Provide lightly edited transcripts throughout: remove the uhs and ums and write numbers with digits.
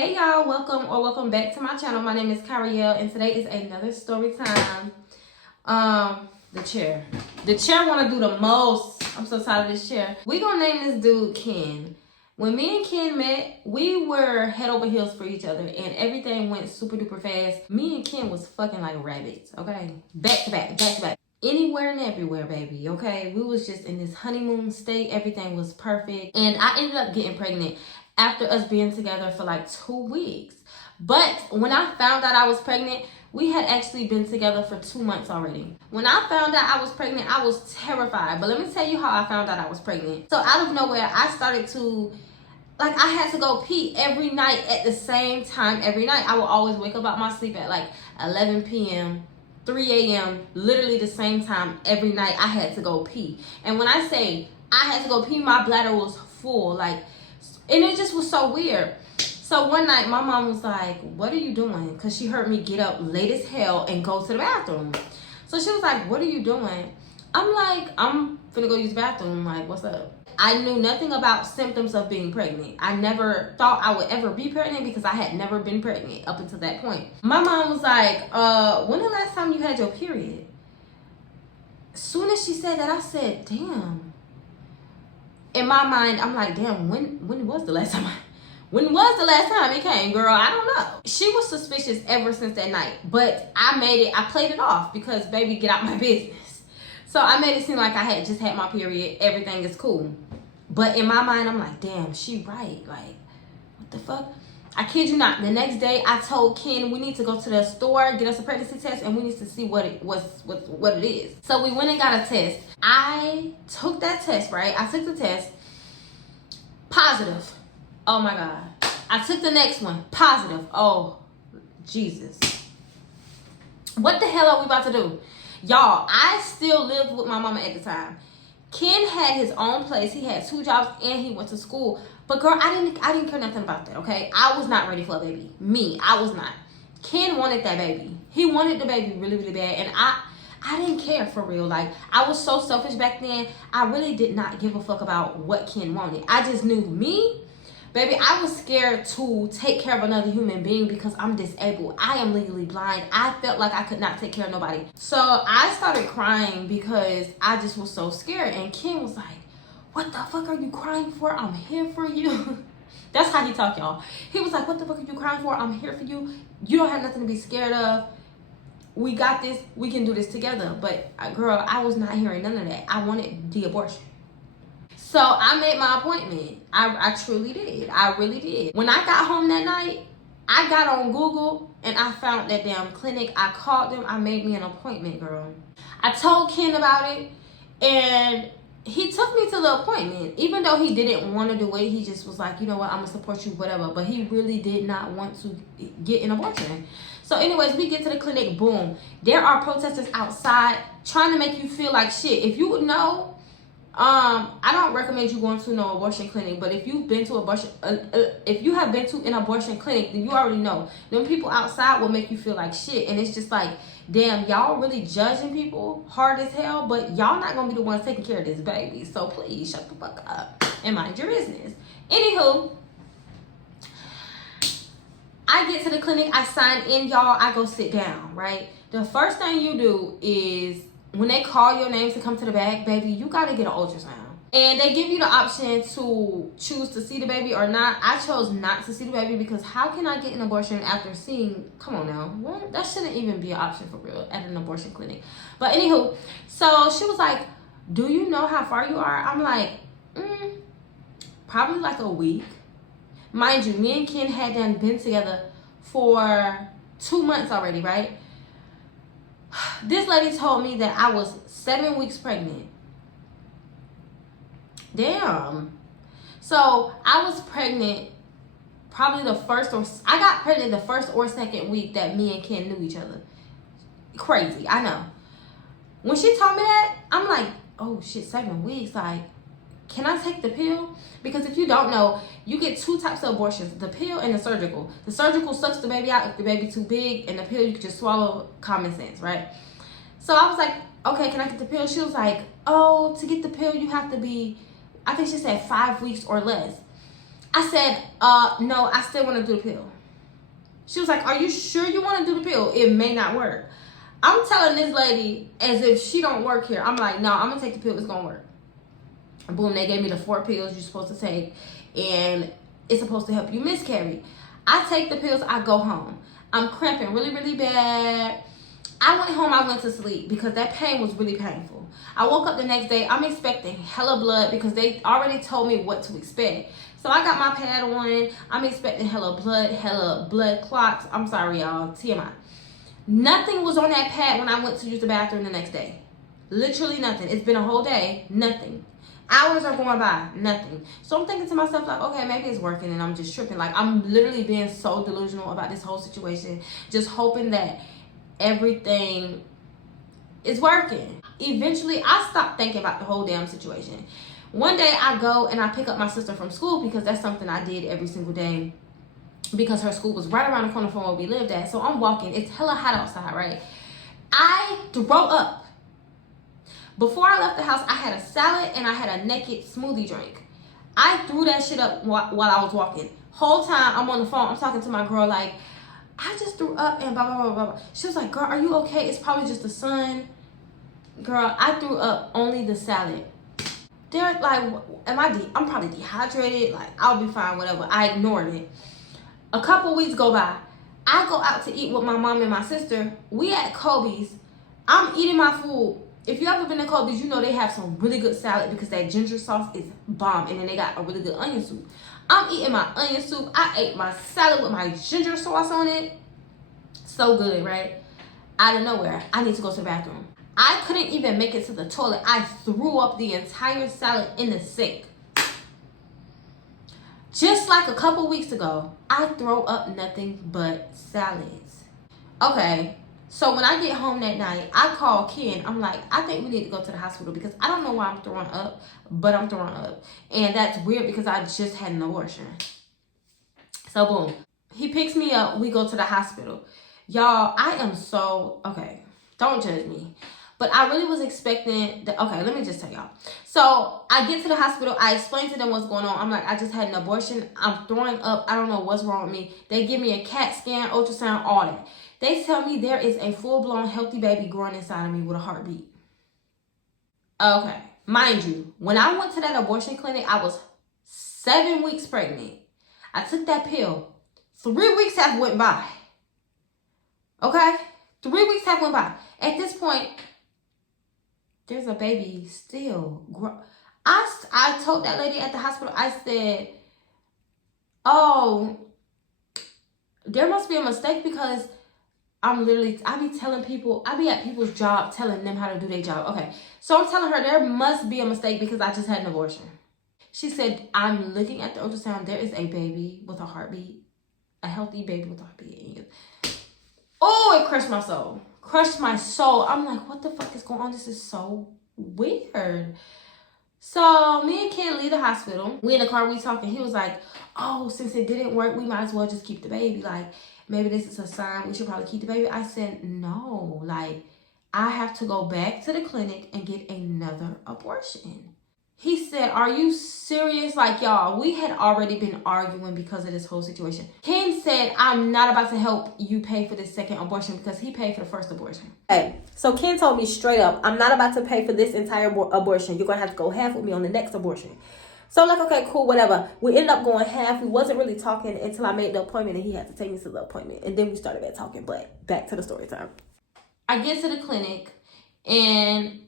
Hey y'all, welcome back to my channel. My name is Kyrielle and today is another story time. The chair want to do the most. I'm so tired of this chair. We gonna name this dude Ken. When me and Ken met, we were head over heels for each other and everything went super duper fast. Me and Ken was fucking like rabbits, okay? Back to back. Anywhere and everywhere, baby, okay? We was just in this honeymoon state. Everything was perfect. And I ended up getting pregnant after us being together for like 2 weeks. But when I found out I was pregnant, we had actually been together for 2 months already. When I found out I was pregnant, I was terrified. But let me tell you how I found out I was pregnant. So out of nowhere, I started to, I had to go pee every night at the same time every night. I would always wake up out my sleep at like 11 p.m., 3 a.m., literally the same time every night I had to go pee. And when I say I had to go pee, my bladder was full, and it just was so weird. So one night my mom was like, what are you doing? Because she heard me get up late as hell and go to the bathroom. So she was like, what are you doing? I'm like, I'm finna go use the bathroom. Like, what's up? I knew nothing about symptoms of being pregnant. I never thought I would ever be pregnant because I had never been pregnant up until that point. My mom was like, when the last time you had your period? As soon as she said that, I said, damn. In my mind, I'm like, damn, when was the last time it came, girl? I don't know. She was suspicious ever since that night, but I played it off because, baby, get out my business. So I made it seem like I had just had my period. Everything is cool. But in my mind, I'm like, damn, she right. Like, what the fuck? I kid you not. The next day, I told Ken we need to go to the store, get us a pregnancy test, and we need to see what it is. So we went and got a test. I took that test, right? I took the test. Positive. Oh my God. I took the next one. Positive. Oh, Jesus. What the hell are we about to do? Y'all, I still lived with my mama at the time. Ken had his own place. He had 2 jobs and he went to school. But girl, I didn't care nothing about that, okay? I was not ready for a baby. I was not. Ken wanted that baby. He wanted the baby really, really bad. And I didn't care for real. Like, I was so selfish back then. I really did not give a fuck about what Ken wanted. I just knew me. Baby, I was scared to take care of another human being because I'm disabled. I am legally blind. I felt like I could not take care of nobody. So I started crying because I just was so scared. And Ken was like, what the fuck are you crying for? I'm here for you. That's how he talk, y'all. He was like, what the fuck are you crying for? I'm here for you. You don't have nothing to be scared of. We got this. We can do this together. But girl, I was not hearing none of that. I wanted the abortion. So I made my appointment. I truly did. I really did. When I got home that night, I got on Google and I found that damn clinic. I called them. I made me an appointment, girl. I told Ken about it and he took me to the appointment. Even though he didn't want to do it, he just was like, you know what, I'm going to support you, whatever. But he really did not want to get an abortion. So anyways, we get to the clinic, boom. There are protesters outside trying to make you feel like shit. If you would know, I don't recommend you going to no abortion clinic, but if you've been to if you have been to an abortion clinic, then you already know. Them people outside will make you feel like shit, and it's just like, damn, y'all really judging people hard as hell, but y'all not gonna be the ones taking care of this baby. So please shut the fuck up and mind your business. Anywho, I get to the clinic, I sign in, y'all. I go sit down, right? The first thing you do is, when they call your name to come to the back, baby, you gotta get an ultrasound. And they give you the option to choose to see the baby or not. I chose not to see the baby because how can I get an abortion after seeing, come on now, what? That shouldn't even be an option for real at an abortion clinic. But anywho, so she was like, do you know how far you are? I'm like, probably like a week. Mind you, me and Ken had done been together for 2 months already, right? This lady told me that I was 7 weeks pregnant. Damn. So I was pregnant probably I got pregnant the first or second week that me and Ken knew each other. Crazy, I know. When she told me that, I'm like, oh shit, 7 weeks. Like, can I take the pill? Because if you don't know, you get 2 types of abortions, the pill and the surgical. The surgical sucks the baby out if the baby's too big, and the pill you can just swallow, common sense, right? So I was like, okay, can I get the pill? She was like, oh, to get the pill you have to be, I think she said 5 weeks or less. I said, no, I still want to do the pill. She was like, are you sure you want to do the pill? It may not work. I'm telling this lady as if she don't work here. I'm like, no, I'm going to take the pill. It's going to work. Boom, they gave me the 4 pills you're supposed to take. And it's supposed to help you miscarry. I take the pills. I go home. I'm cramping really, really bad. I went home. I went to sleep because that pain was really painful. I woke up the next day. I'm expecting hella blood because they already told me what to expect. So I got my pad on. I'm expecting hella blood clots. I'm sorry, y'all. TMI. Nothing was on that pad when I went to use the bathroom the next day. Literally nothing. It's been a whole day. Nothing. Hours are going by. Nothing. So I'm thinking to myself, like, okay, maybe it's working and I'm just tripping. Like, I'm literally being so delusional about this whole situation. Just hoping that everything is working. Eventually, I stopped thinking about the whole damn situation. One day, I go and I pick up my sister from school because that's something I did every single day because her school was right around the corner from where we lived at. So I'm walking. It's hella hot outside, right? I throw up. Before I left the house, I had a salad and I had a naked smoothie drink. I threw that shit up while I was walking. Whole time, I'm on the phone. I'm talking to my girl like, I just threw up and blah, blah, blah, blah, blah. She was like, girl, are you okay? It's probably just the sun. Girl, I threw up only the salad. They're like, I'm probably dehydrated. Like, I'll be fine, whatever. I ignored it. A couple weeks go by. I go out to eat with my mom and my sister. We at Kobe's. I'm eating my food. If you ever been to Kobe's, you know they have some really good salad because that ginger sauce is bomb. And then they got a really good onion soup. I'm eating my onion soup. I ate my salad with my ginger sauce on it. So good, right? Out of nowhere, I need to go to the bathroom. I couldn't even make it to the toilet. I threw up the entire salad in the sink. Just like a couple weeks ago, I throw up nothing but salads. Okay, so when I get home that night, I call Ken. I'm like, I think we need to go to the hospital because I don't know why I'm throwing up, but I'm throwing up. And that's weird because I just had an abortion. So boom, he picks me up. We go to the hospital. Y'all, I am so, okay, don't judge me. But I really was expecting, okay, let me just tell y'all. So I get to the hospital. I explain to them what's going on. I'm like, I just had an abortion. I'm throwing up. I don't know what's wrong with me. They give me a CAT scan, ultrasound, all that. They tell me there is a full-blown healthy baby growing inside of me with a heartbeat. Okay, mind you, when I went to that abortion clinic, I was 7 weeks pregnant. I took that pill. 3 weeks have went by. Okay? 3 weeks have went by. At this point, there's a baby still. I told that lady at the hospital, I said, oh, there must be a mistake because I be telling people, I be at people's job telling them how to do their job. Okay, so I'm telling her there must be a mistake because I just had an abortion. She said, I'm looking at the ultrasound. There is a baby with a heartbeat. A healthy baby with a heartbeat. Oh, it crushed my soul. Crushed my soul. I'm like, what the fuck is going on? This is so weird. So me and Ken leave the hospital. We in the car, we talking. He was like, oh, since it didn't work, we might as well just keep the baby. Like, maybe this is a sign we should probably keep the baby. I said, no, like, I have to go back to the clinic and get another abortion. He said, are you serious? Like, y'all, we had already been arguing because of this whole situation. Ken said, I'm not about to help you pay for this second abortion because he paid for the first abortion. Hey, so Ken told me straight up, I'm not about to pay for this entire abortion. You're going to have to go half with me on the next abortion. So I'm like, okay, cool, whatever. We ended up going half. We wasn't really talking until I made the appointment and he had to take me to the appointment. And then we started back talking, but back to the story time. I get to the clinic and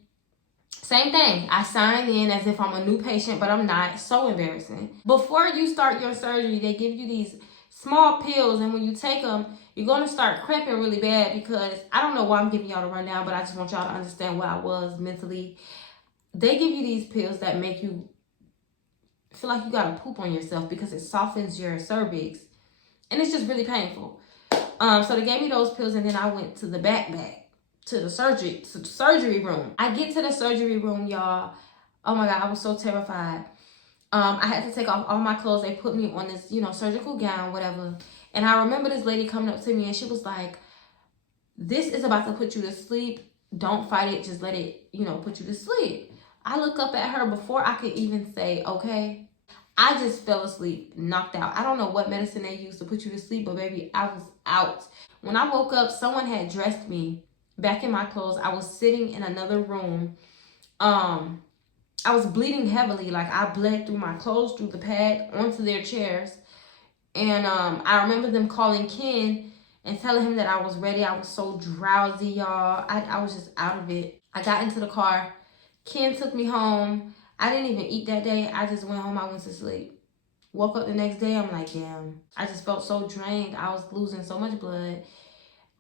same thing. I signed in as if I'm a new patient, but I'm not. So embarrassing. Before you start your surgery, they give you these small pills, and when you take them, you're going to start cramping really bad because I don't know why I'm giving y'all the rundown, but I just want y'all to understand where I was mentally. They give you these pills that make you feel like you got to poop on yourself because it softens your cervix, and it's just really painful. So they gave me those pills, and then I went to the back to the surgery room. I get to the surgery room, y'all. Oh my God, I was so terrified. I had to take off all my clothes. They put me on this, surgical gown, whatever. And I remember this lady coming up to me and she was like, this is about to put you to sleep. Don't fight it. Just let it, put you to sleep. I look up at her before I could even say, okay. I just fell asleep, knocked out. I don't know what medicine they used to put you to sleep, but baby, I was out. When I woke up, someone had dressed me back in my clothes. I was sitting in another room. I was bleeding heavily. Like, I bled through my clothes, through the pad, onto their chairs. And I remember them calling Ken and telling him that I was ready. I was so drowsy, y'all. I was just out of it. I got into the car. Ken took me home. I didn't even eat that day. I just went home. I went to sleep. Woke up the next day. I'm like, damn. I just felt so drained. I was losing so much blood.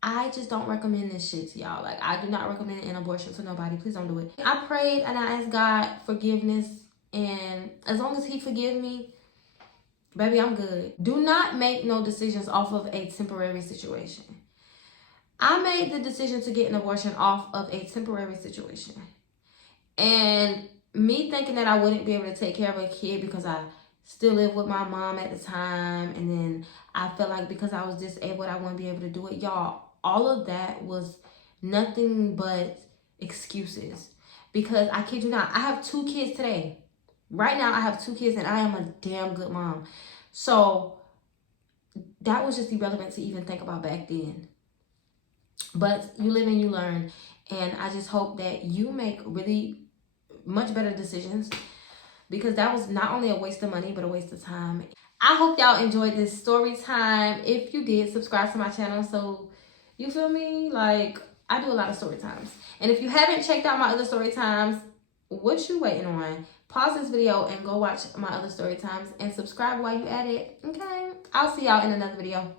I just don't recommend this shit to y'all. Like, I do not recommend an abortion to nobody. Please don't do it. I prayed and I asked God forgiveness. And as long as he forgive me, baby, I'm good. Do not make no decisions off of a temporary situation. I made the decision to get an abortion off of a temporary situation. And me thinking that I wouldn't be able to take care of a kid because I still live with my mom at the time. And then I felt like because I was disabled, I wouldn't be able to do it. Y'all, all of that was nothing but excuses. Because I kid you not, I have 2 kids today. Right now, I have 2 kids and I am a damn good mom. So that was just irrelevant to even think about back then. But you live and you learn. And I just hope that you make really much better decisions, because that was not only a waste of money, but a waste of time. I hope y'all enjoyed this story time. If you did, subscribe to my channel so you feel me? Like, I do a lot of story times. And if you haven't checked out my other story times, what you waiting on? Pause this video and go watch my other story times and subscribe while you at it. Okay? I'll see y'all in another video.